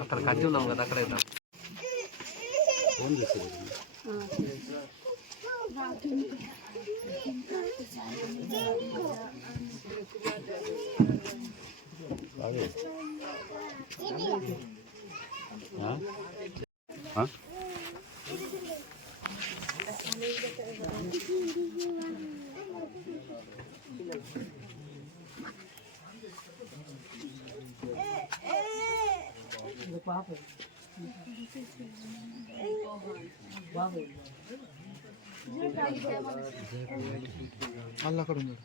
అక్కడ కట్టి ఉన్నాం కదా అక్కడ ఫోన్ చేసేది అల్ల అక్కడ ఉంది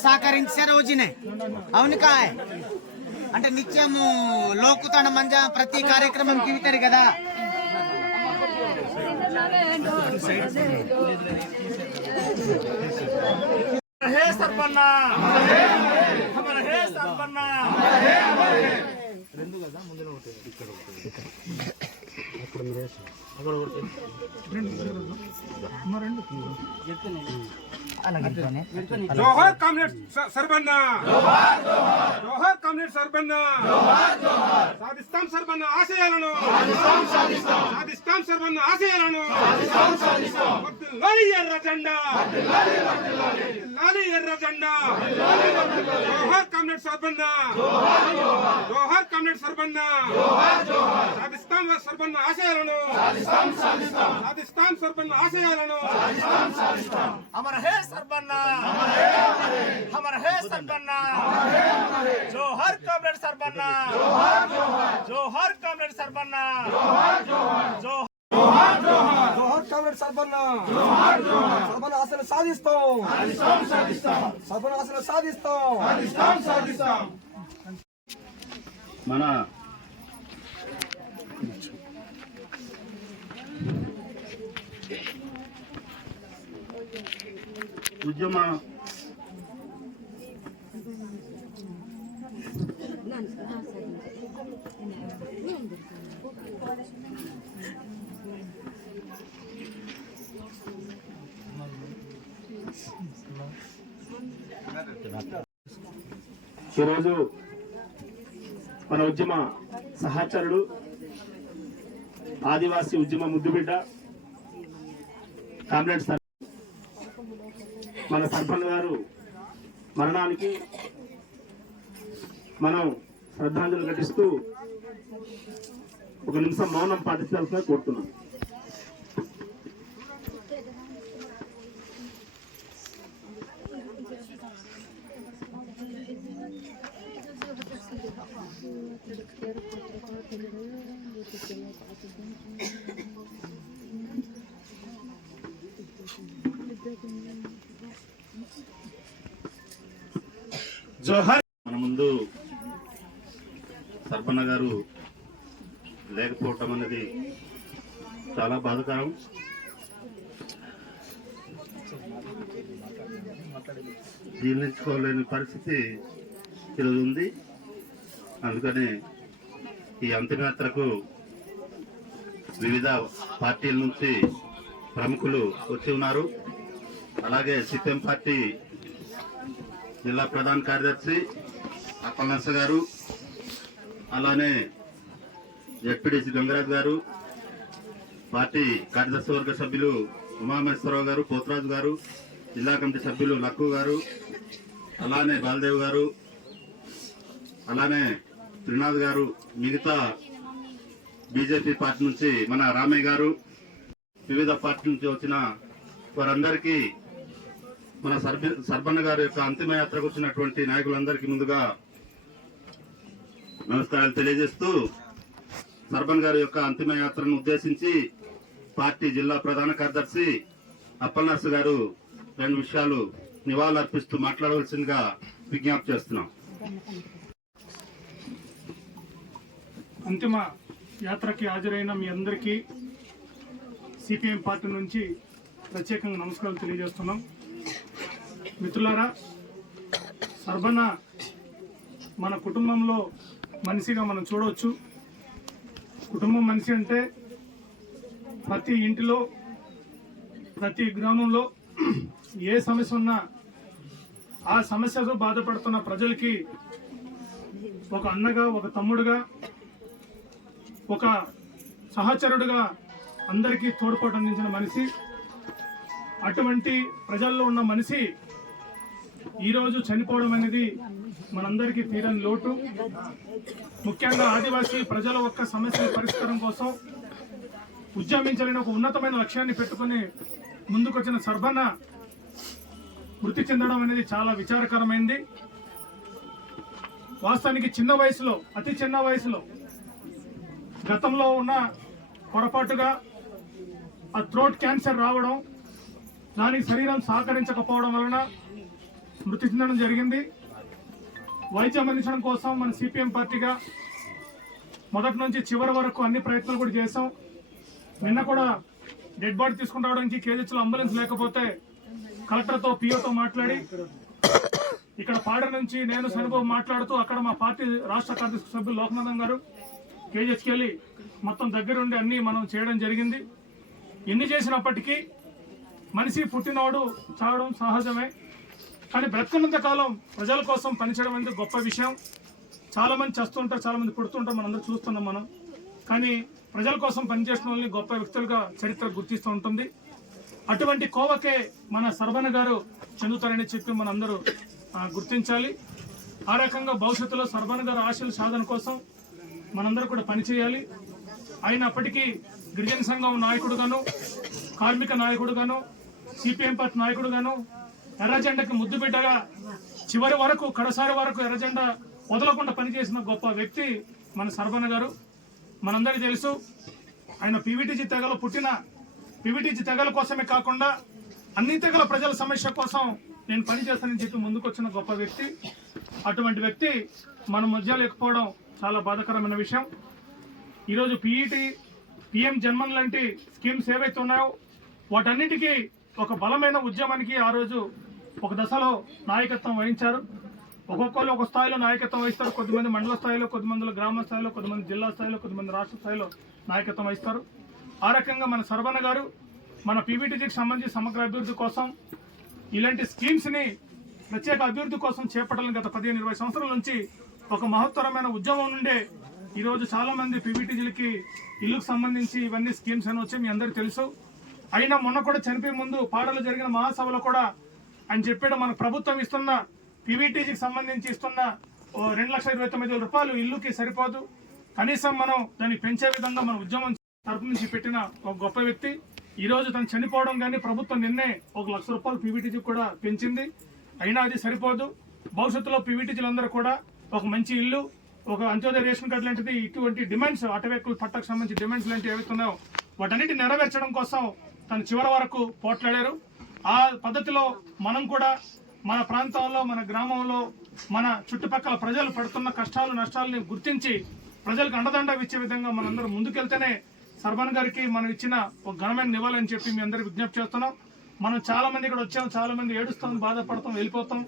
సహకరించే రోజునే అవును కాయ అంటే నిత్యము లోకుతన మంజ ప్రతి కార్యక్రమం కివితారు కదా जोहर कामरेड सरबन्ना जोहर कामरेड सरबन्ना సాధిస్తాం సర్బన్న ఆశయాలను సాధిస్తాం సర్బన్న ఆశయాలను వర్ధిల్లాలి ఎర్ర జెండా వర్ధిల్లాలి ఎర్ర జెండా జోహార్ కామ్రేడ్ సర్బన్న జోహార్ కామ్రేడ్ సర్బన్న సాధిస్తాం సర్బన్న ఆశయాలను సాధిస్తాం సర్బన్న ఆశయాలను అమర హే సర్బన్న అమర హే సర్బన్న జోహార్ కామ్రేడ్ సర్బన్న జోహార్ కామ్రేడ్ సర్బన్న జోహార్ కామ్రేడ్ సర్బన్న సర్బన్న ఆశలు సాధిస్తాం సర్బన్న ఆశలు సాధిస్తాం మన ఉద్యమ ఈరోజు మన ఉద్యమ సహచరుడు ఆదివాసీ ఉద్యమ ముద్దుబిడ్డ కామ్రేడ్ మన సర్పంచ్ గారు మరణానికి మనం శ్రద్ధాంజలి ఘటిస్తూ ఒక నిమిషం మౌనం పాటించాల్సిన కోరుతున్నాం. జోహార్. మన ముందు సర్పన్న గారు లేకపోవటం అనేది చాలా బాధాకరం. జీర్ణించుకోలేని పరిస్థితి ఈరోజు ఉంది. అందుకని ఈ అంతిమయాత్రకు వివిధ పార్టీల నుంచి ప్రముఖులు వచ్చి ఉన్నారు. అలాగే సిపిఎం పార్టీ జిల్లా ప్రధాన కార్యదర్శి అప్పలనర్స గారు, అలానే జడ్పీడీసీ గంగరాజ్ గారు, పార్టీ కార్యదర్శి వర్గ సభ్యులు ఉమామేశ్వరరావు గారు, పోతరాజు గారు, జిల్లా కమిటీ సభ్యులు లక్కు గారు, అలానే బాలదేవ్ గారు, అలానే త్రినాథ్ గారు, మిగతా బీజేపీ పార్టీ నుంచి మన రామయ్య గారు, వివిధ పార్టీ నుంచి వచ్చిన వారందరికీ మన సర్బన్న గారి యొక్క అంతిమయాత్రకు వచ్చినటువంటి నాయకులందరికీ ముందుగా నమస్కారాలు తెలియజేస్తూ సర్బన్ గారి యొక్క అంతిమయాత్రను ఉద్దేశించి పార్టీ జిల్లా ప్రధాన కార్యదర్శి అప్పలనర్స గారు 2 విషయాలు నివాళులర్పిస్తూ మాట్లాడవలసిందిగా విజ్ఞప్తి చేస్తున్నాం. అంతిమ యాత్రకి హాజరైన మీ అందరికీ సిపిఎం పార్టీ నుంచి ప్రత్యేకంగా నమస్కారాలు తెలియజేస్తున్నాం. మిత్రులారా, సర్బన్న మన కుటుంబంలో మనిషిగా మనం చూడవచ్చు. కుటుంబం మనిషి అంటే ప్రతి ఇంటిలో, ప్రతి గ్రామంలో ఏ సమస్య ఉన్నా ఆ సమస్యతో బాధపడుతున్న ప్రజలకి ఒక అన్నగా, ఒక తమ్ముడుగా, ఒక సహచరుడుగా అందరికీ తోడ్పాటు అందించిన మనిషి. అటువంటి ప్రజల్లో ఉన్న మనిషి ఈరోజు చనిపోవడం అనేది మనందరికీ తీరని లోటు. ముఖ్యంగా ఆదివాసీ ప్రజల యొక్క సమస్యల పరిష్కారం కోసం ఉద్యమించాలని ఒక ఉన్నతమైన లక్ష్యాన్ని పెట్టుకుని ముందుకొచ్చిన సర్బన్న మృతి చెందడం అనేది చాలా విచారకరమైంది. వాస్తవానికి చిన్న వయసులో, అతి చిన్న వయసులో గతంలో ఉన్న పొరపాటుగా ఆ థ్రోట్ క్యాన్సర్ రావడం, దానికి శరీరం సహకరించకపోవడం వలన మృతి చెందడం జరిగింది. వైద్యం అందించడం కోసం మన సిపిఎం పార్టీగా మొదటి నుంచి చివరి వరకు అన్ని ప్రయత్నాలు కూడా చేశాం. నిన్న కూడా డెడ్ బాడీ తీసుకుని రావడానికి కేజీహెచ్లో అంబులెన్స్ లేకపోతే కలెక్టర్తో, పిఓతో మాట్లాడి ఇక్కడ పాడర్ నుంచి నేను సనుభవం మాట్లాడుతూ అక్కడ మా పార్టీ రాష్ట్ర కార్యదర్శి సభ్యులు లోకనాథం గారు కేజీహెచ్కి వెళ్ళి మొత్తం దగ్గరుండి అన్ని మనం చేయడం జరిగింది. ఎన్ని చేసినప్పటికీ మనిషి పుట్టినవాడు చావడం సహజమే. కానీ బ్రతుకున్నంత కాలం ప్రజల కోసం పనిచేయడం అనేది గొప్ప విషయం. చాలా మంది చేస్తుంటారు, చాలా మంది పుడుతుంటారు, మనందరూ చూస్తున్నాం మనం. కానీ ప్రజల కోసం పనిచేసిన వాళ్ళని గొప్ప వ్యక్తులుగా చరిత్ర గుర్తిస్తూ ఉంటుంది. అటువంటి కోవకే మన సర్బన్న గారు చెందుతారని చెప్పి మనందరూ గుర్తించాలి. ఆ రకంగా భవిష్యత్తులో సర్బన్న గారు ఆశల సాధన కోసం మనందరూ కూడా పనిచేయాలి. అయినప్పటికీ గిరిజన సంఘం నాయకుడుగాను, కార్మిక నాయకుడుగాను, సిపిఎం పార్టీ నాయకుడుగాను, ఎర్రజెండాకి ముద్దుబిడ్డగా చివరి వరకు, కడసారి వరకు ఎర్రజెండా వదలకుండా పనిచేసిన గొప్ప వ్యక్తి మన సర్బన్న గారు. మనందరికీ తెలుసు, ఆయన పీవీటీజీ తెగలో పుట్టిన పీవీటీజీ తెగల కోసమే కాకుండా అన్ని తెగల ప్రజల సమస్య కోసం నేను పనిచేస్తానని చెప్పి ముందుకొచ్చిన గొప్ప వ్యక్తి. అటువంటి వ్యక్తి మన మధ్య లేకపోవడం చాలా బాధాకరమైన విషయం. ఈరోజు పీఈటీ, పిఎం జన్మన్ లాంటి స్కీమ్స్ ఏవైతే ఉన్నాయో వాటన్నిటికీ ఒక బలమైన ఉద్యమానికి ఆ రోజు ఒక దశలో నాయకత్వం వహించారు. ఒక్కొక్కరు ఒక స్థాయిలో నాయకత్వం వహిస్తారు. కొద్దిమంది మండల స్థాయిలో, కొద్దిమంది గ్రామ స్థాయిలో, కొద్దిమంది జిల్లా స్థాయిలో, కొద్దిమంది రాష్ట్ర స్థాయిలో నాయకత్వం వహిస్తారు. ఆ రకంగా మన సర్వన్న గారు మన పీవీటీజీకి సంబంధించి సమగ్ర అభివృద్ధి కోసం ఇలాంటి స్కీమ్స్ని ప్రత్యేక అభివృద్ధి కోసం చేపట్టాలని గత 15-20 సంవత్సరాల నుంచి ఒక మహత్తరమైన ఉద్యమం నుండే ఈరోజు చాలా మంది పీవీటీజీలకి ఇల్లుకు సంబంధించి ఇవన్నీ స్కీమ్స్ అని వచ్చి మీ అందరికీ తెలుసు. అయినా మొన్న కూడా చనిపోయే ముందు పాడలో జరిగిన మహాసభలో కూడా ఆయన చెప్పాడు, మన ప్రభుత్వం ఇస్తున్న పీవీటీజీకి సంబంధించి ఇస్తున్న 2,29,000 రూపాయలు ఇల్లుకి సరిపోదు, కనీసం మనం దాన్ని పెంచే విధంగా మన ఉద్యమం తరపు నుంచి పెట్టిన ఒక గొప్ప వ్యక్తి. ఈ రోజు తను చనిపోవడం కానీ ప్రభుత్వం నిన్నే 1,00,000 రూపాయలు పీవీటీజీకి కూడా పెంచింది. అయినా అది సరిపోదు. భవిష్యత్తులో పీవీటీజీలందరూ కూడా ఒక మంచి ఇల్లు, ఒక అంత్యోదయ రేషన్ కార్డు లాంటిది, ఇటువంటి డిమాండ్స్ అటవీకుల పట్టాకు సంబంధించి డిమాండ్స్ లాంటివి ఏవైతున్నాయో వాటన్నిటి నెరవేర్చడం కోసం తను చివరి వరకు పోట్లాడారు. ఆ పద్ధతిలో మనం కూడా మన ప్రాంతంలో, మన గ్రామంలో, మన చుట్టుపక్కల ప్రజలు పడుతున్న కష్టాలు నష్టాలని గుర్తించి ప్రజలకు అండదండ ఇచ్చే విధంగా మనందరం ముందుకెళ్తేనే సర్బన్ గారికి మనం ఇచ్చిన ఒక ఘనమైన నివాళని చెప్పి మీ అందరికి విజ్ఞప్తి చేస్తున్నాం. మనం చాలా మంది ఇక్కడ వచ్చాం, చాలా మంది ఏడుస్తాం, బాధపడతాం, వెళ్ళిపోతాం,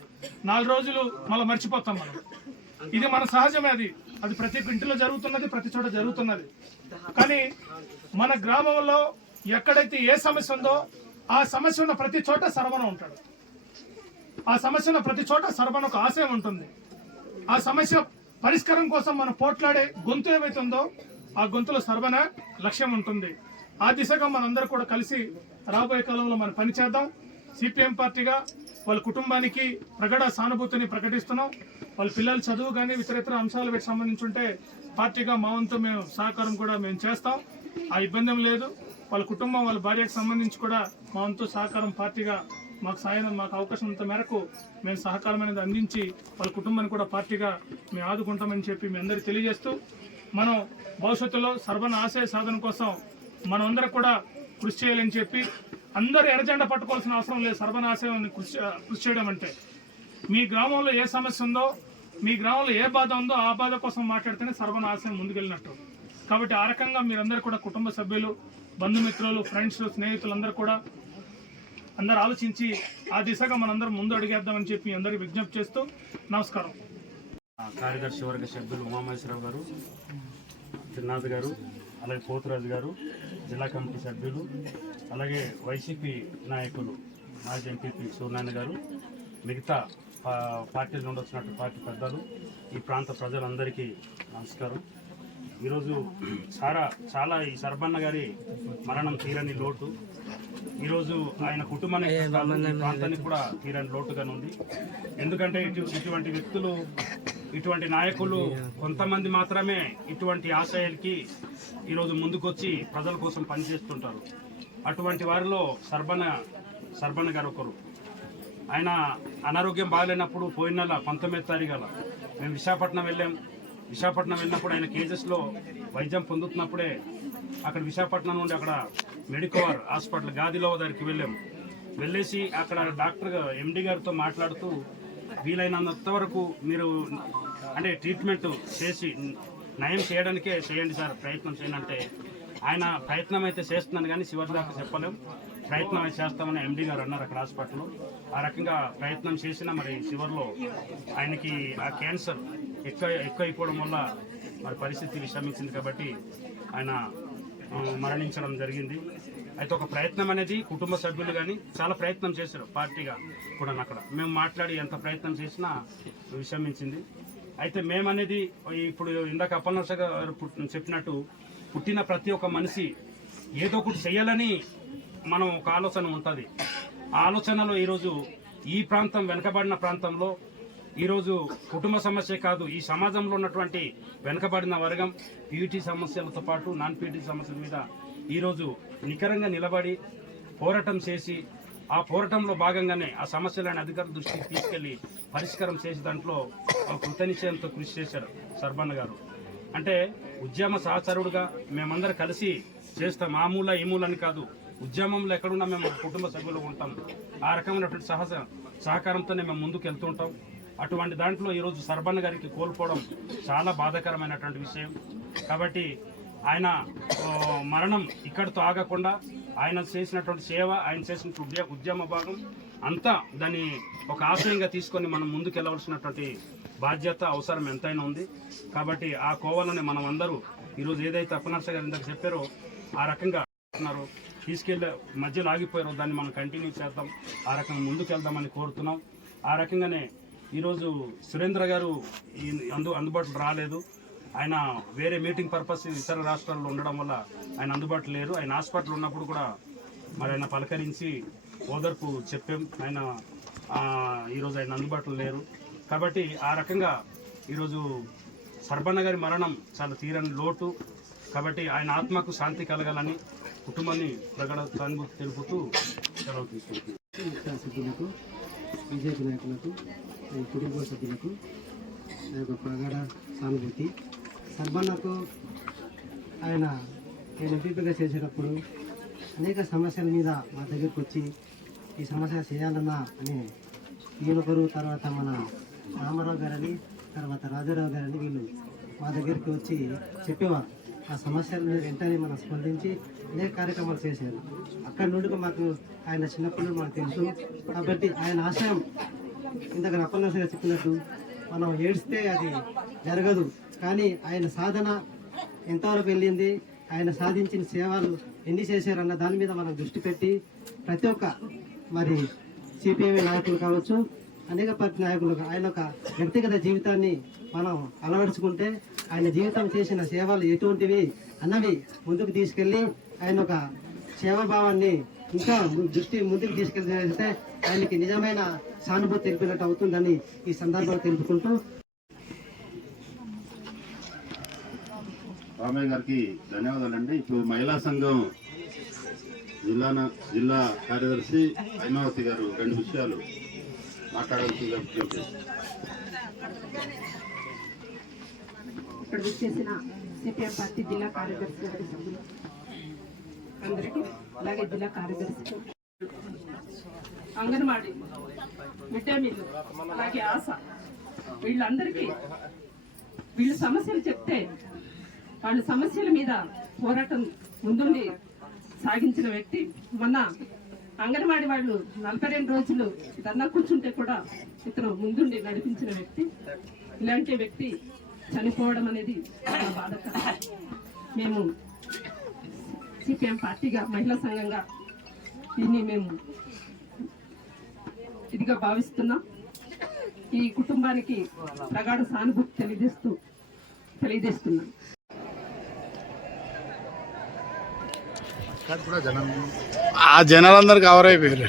4 రోజులు మళ్ళీ మర్చిపోతాం. మనం ఇది మన సహజమే. అది ప్రతి ఇంటిలో జరుగుతున్నది, ప్రతి చోట జరుగుతున్నది. కానీ మన గ్రామంలో ఎక్కడైతే ఏ సమస్య ఉందో ఆ సమస్య ఉన్న ప్రతి చోట సర్వన ఉంటాడు. ఆ సమస్య ఉన్న ప్రతి చోట సర్వన ఒక ఆశయం ఉంటుంది. ఆ సమస్య పరిష్కారం కోసం మనం పోట్లాడే గొంతు ఏవైతే ఉందో ఆ గొంతులో సర్వన లక్ష్యం ఉంటుంది. ఆ దిశగా మనందరూ కూడా కలిసి రాబోయే కాలంలో మనం పనిచేద్దాం. సిపిఎం పార్టీగా వాళ్ళ కుటుంబానికి ప్రగడ సానుభూతిని ప్రకటిస్తున్నాం. వాళ్ళ పిల్లల చదువు కానీ ఇతర అంశాలు వీటికి సంబంధించి ఉంటే పార్టీగా మా వంతు మేము సహకారం కూడా మేము చేస్తాం. ఆ ఇబ్బంది లేదు. వాళ్ళ కుటుంబం, వాళ్ళ భార్యకు సంబంధించి కూడా మా వంతు సహకారం పార్టీగా మాకు అవకాశం ఉన్నంత మేరకు మేము సహకారం అనేది అందించి వాళ్ళ కుటుంబాన్ని కూడా పార్టీగా మేము ఆదుకుంటామని చెప్పి మీ అందరికీ తెలియజేస్తూ, మనం భవిష్యత్తులో సర్వన ఆశయ సాధన కోసం మనం అందరం కూడా కృషి చేయాలని చెప్పి, అందరూ ఎర్రజెండా పట్టుకోవాల్సిన అవసరం లేదు. సర్వన ఆశయాన్ని కృషి చేయడం అంటే మీ గ్రామంలో ఏ సమస్య ఉందో, మీ గ్రామంలో ఏ బాధ ఉందో ఆ బాధ కోసం మాట్లాడితేనే సర్వన ఆశయం ముందుకెళ్ళినట్టు. కాబట్టి ఆ రకంగా మీరందరూ కూడా కుటుంబ సభ్యులు, బంధుమిత్రులు, ఫ్రెండ్స్, స్నేహితులు అందరూ ఆలోచించి ఆ దిశగా మనందరం ముందు అడిగేద్దామని చెప్పి అందరికీ విజ్ఞప్తి చేస్తూ నమస్కారం. కార్యదర్శి వర్గ సభ్యులు ఉమామహేశ్వరరావు గారు, చిన్నాథ్ గారు, అలాగే పోతురాజు గారు, జిల్లా కమిటీ సభ్యులు, అలాగే వైసీపీ నాయకులు మాజీ ఎంపీపీ సూర్యనారాయణ గారు, మిగతా పార్టీల నుండి వచ్చినట్టు పార్టీ పెద్దలు, ఈ ప్రాంత ప్రజలందరికీ నమస్కారం. ఈరోజు చాలా ఈ సర్బన్న గారి మరణం తీరని లోటు. ఈరోజు ఆయన కుటుంబానికి ప్రాంతానికి కూడా తీరని లోటుగానే ఉంది. ఎందుకంటే ఇటువంటి వ్యక్తులు, ఇటువంటి నాయకులు కొంతమంది మాత్రమే ఇటువంటి ఆశయాలకి ఈరోజు ముందుకొచ్చి ప్రజల కోసం పనిచేస్తుంటారు. అటువంటి వారిలో సర్బన్న గారు ఒకరు. ఆయన అనారోగ్యం బాగాలేనప్పుడు పోయిన నెల 19వ తారీఖు మేము విశాఖపట్నం వెళ్ళినప్పుడు ఆయన కేజెస్లో వైద్యం పొందుతున్నప్పుడే అక్కడ విశాఖపట్నం నుండి అక్కడ మెడికోవర్ హాస్పిటల్ గాదిలో దగ్గరికి వెళ్ళేసి అక్కడ డాక్టర్ ఎండి గారితో మాట్లాడుతూ, వీలైనంత వరకు మీరు అంటే ట్రీట్మెంట్ చేసి నయం చేయడానికే చేయండి సార్, ప్రయత్నం చేయండి అంటే, ఆయన ప్రయత్నం అయితే చేస్తున్నాను కానీ చివరి దాకా చెప్పలేం, ప్రయత్నం అయితే చేస్తామని ఎండి గారు అన్నారు అక్కడ హాస్పిటల్లో. ఆ రకంగా ప్రయత్నం చేసినా మరి చివరిలో ఆయనకి ఆ క్యాన్సర్ ఎక్కువ అయిపోవడం వల్ల మరి పరిస్థితి విషమించింది కాబట్టి ఆయన మరణించడం జరిగింది. అయితే ఒక ప్రయత్నం అనేది కుటుంబ సభ్యులు కానీ చాలా ప్రయత్నం చేశారు, పార్టీగా కూడా అక్కడ మేము మాట్లాడి ఎంత ప్రయత్నం చేసినా విషమించింది. అయితే మేమనేది ఇప్పుడు ఇందాక అప్పలనర్స గారు చెప్పినట్టు పుట్టిన ప్రతి ఒక్క మనిషి ఏదో ఒకటి చేయాలని మనం ఒక ఆలోచన ఉంటుంది. ఆ ఆలోచనలో ఈరోజు ఈ ప్రాంతం వెనుకబడిన ప్రాంతంలో ఈరోజు కుటుంబ సమస్య కాదు, ఈ సమాజంలో ఉన్నటువంటి వెనుకబడిన వర్గం పీఈటీ సమస్యలతో పాటు నాన్ పీఈటీ సమస్యల మీద ఈరోజు నికరంగా నిలబడి పోరాటం చేసి, ఆ పోరాటంలో భాగంగానే ఆ సమస్యలను అధికారుల దృష్టికి తీసుకెళ్లి పరిష్కారం చేసే దాంట్లో కృతనిశ్చయంతో కృషి చేశారు సర్బన్న గారు. అంటే ఉద్యమ సహచరుడుగా మేమందరం కలిసి చేస్తాం, ఆ మూల ఈ మూలని కాదు, ఉద్యమంలో ఎక్కడున్నా మేము కుటుంబ సభ్యులు ఉంటాం. ఆ రకమైనటువంటి సహకారంతోనే మేము ముందుకు వెళ్తుంటాం. అటువంటి దాంట్లో ఈరోజు సర్బన్న గారికి కోల్పోవడం చాలా బాధాకరమైనటువంటి విషయం. కాబట్టి ఆయన మరణం ఇక్కడితో ఆగకుండా ఆయన చేసినటువంటి సేవ, ఆయన చేసినటువంటి ఉద్యమ భాగం అంతా దాన్ని ఒక ఆశయంగా తీసుకొని మనం ముందుకెళ్ళవలసినటువంటి బాధ్యత, అవసరం ఎంతైనా ఉంది. కాబట్టి ఆ కోవలని మనం అందరూ ఈరోజు ఏదైతే అప్పనర్స గారు ఇందాక చెప్పారో ఆ రకంగా తీసుకెళ్ళే మధ్యలో ఆగిపోయారో దాన్ని మనం కంటిన్యూ చేద్దాం, ఆ రకంగా ముందుకెళ్దామని కోరుతున్నాం. ఆ రకంగానే ఈరోజు సురేంద్ర గారు అందుబాటులో రాలేదు. ఆయన వేరే మీటింగ్ పర్పస్ ఇతర రాష్ట్రాల్లో ఉండడం వల్ల ఆయన అందుబాటులో లేరు. ఆయన హాస్పిటల్ ఉన్నప్పుడు కూడా మరి ఆయన పలకరించి ఓదర్పు చెప్పాం. ఆయన ఈరోజు ఆయన అందుబాటులో లేరు. కాబట్టి ఆ రకంగా ఈరోజు సర్బన్న గారి మరణం చాలా తీరని లోటు. కాబట్టి ఆయన ఆత్మకు శాంతి కలగాలని కుటుంబాన్ని ప్రగడ సానుభూతి తెలుపుతూ సెలవు తీసుకుంటున్నాను. సభ్యులకు, బీజేపీ నాయకులకు, కుటుంబ సభ్యులకు నా యొక్క ప్రగాఢ సానుభూతి. సర్బన్నకు ఆయన నేను ఎంపీగా చేసేటప్పుడు అనేక సమస్యల మీద మా దగ్గరికి వచ్చి ఈ సమస్య చేయాలన్నా అని ఈయనొకరు, తర్వాత మన రామారావు గారని, తర్వాత రాజారావు గారని వీళ్ళు మా దగ్గరికి వచ్చి చెప్పేవారు. ఆ సమస్యలను వెంటనే మనం స్పందించి అనేక కార్యక్రమాలు చేశారు. అక్కడి నుండి మాకు ఆయన చిన్నప్పుడు మాకు తెలుసు. కాబట్టి ఆయన ఆశయం ఇంతకు అప్పన్నగా చెప్పినట్టు మనం ఏడిస్తే అది జరగదు, కానీ ఆయన సాధన ఎంతవరకు వెళ్ళింది, ఆయన సాధించిన సేవలు ఎన్ని చేశారన్న దాని మీద మనం దృష్టి పెట్టి ప్రతి ఒక్క మరి సిపిఎం నాయకులు కావచ్చు, అనేక పార్టీ నాయకులు ఆయన ఒక వ్యక్తిగత జీవితాన్ని మనం అలవరుచుకుంటే ఆయన జీవితం చేసిన సేవలు ఎటువంటివి అన్నవి ముందుకు తీసుకెళ్ళి ఆయన ఒక సేవాభావాన్ని ఇంకా దృష్టి ముందుకు తీసుకెళ్తే ఆయనకి నిజమైన సానుభూతి తెలిపినట్టు అవుతుందని ఈ సందర్భంలో తెలుపుకుంటూ రామయ్య గారికి ధన్యవాదాలండి. ఇప్పుడు మహిళా సంఘం జిల్లా కార్యదర్శి హైమావతి గారు 2 విషయాలు మాట్లాడాల్సిందిగా విజ్ఞప్తి చేస్తున్నారు. ఇక్కడ విచ్చేసిన సిపిఎం పార్టీ జిల్లా కార్యదర్శి సభ్యులు అందరికీ, అలాగే జిల్లా కార్యదర్శి, అంగన్వాడీ, మిడ్ డే మీల్, అలాగే ఆశ, వీళ్ళందరికీ వీళ్ళ సమస్యలు చెప్తే వాళ్ళ సమస్యల మీద పోరాటం ముందుండి సాగించిన వ్యక్తి. మొన్న అంగన్వాడీ వాళ్ళు 42 రోజులు ధర్నా కూర్చుంటే కూడా ఇతను ముందుండి నడిపించిన వ్యక్తి. ఇలాంటి వ్యక్తి చనిపోవడం అనేది చాలా బాధాకరం. మేము సిపిఎం పార్టీగా, మహిళా సంఘంగా దీన్ని మేము ఇదిగా భావిస్తున్నాం. ఈ కుటుంబానికి ప్రగాఢ సానుభూతి తెలియజేస్తున్నాం. ఆ జనాలందరూ కవర్ అయిపోయారు.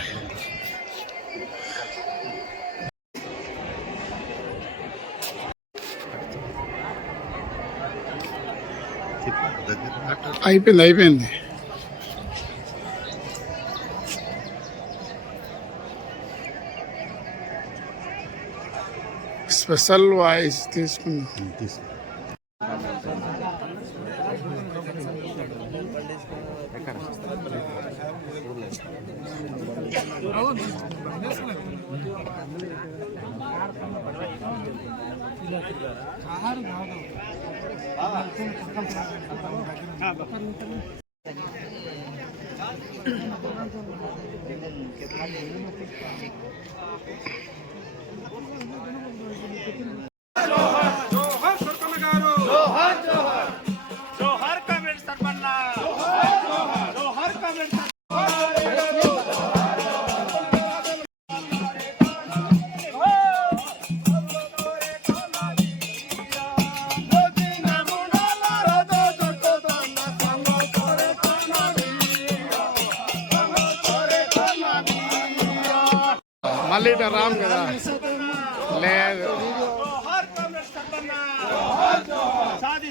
అయిపోయింది. స్పెషల్ వాయిస్ తీసుకుందాం. జోహార్ సర్పన్న గారు, జోహార్ కామ్రేడ్ సర్బన్న, జోహార్ కామ్రేడ్ మళ్ళీ ఇట్లా రాము కదా. లేదు, జోహార్ కామ్రేడ్ సర్బన్న, సాధి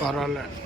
పర్వాలేదు.